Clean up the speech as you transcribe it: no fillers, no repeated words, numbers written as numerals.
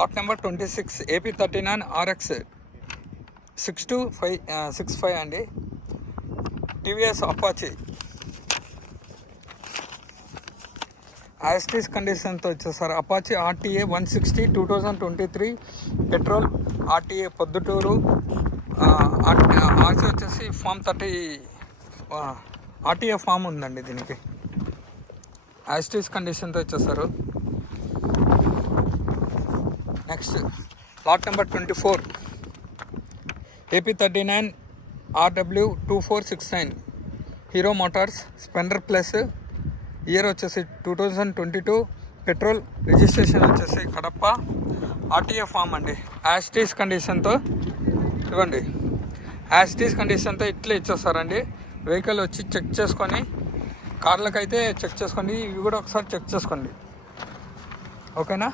Lot number 26 AP39 RX 6265 అండి. TVS Apache యాస్టీస్ కండిషన్తో వచ్చేసారు. Apache RTA 160 2023 petrol RTA Proddatur. RC వచ్చేసి form 30 RTA form ఉందండి. దీనికి యాస్టీస్ కండిషన్తో వచ్చేసారు. Next lot number 24 AP39 RW 2469 hero Motors Splendor plus. Year వచ్చేసి 2022 petrol. Registration వచ్చేసి Kadapa. RTA form అండి. యాస్టీస్ కండిషన్తో ఇవ్వండి. యాస్టీస్ కండిషన్తో ఇట్లా ఇచ్చేస్తారండి. వెహికల్ వచ్చి చెక్ చేసుకొని, కార్లకైతే చెక్ చేసుకోండి, ఇవి కూడా ఒకసారి చెక్ చేసుకోండి. ఓకేనా?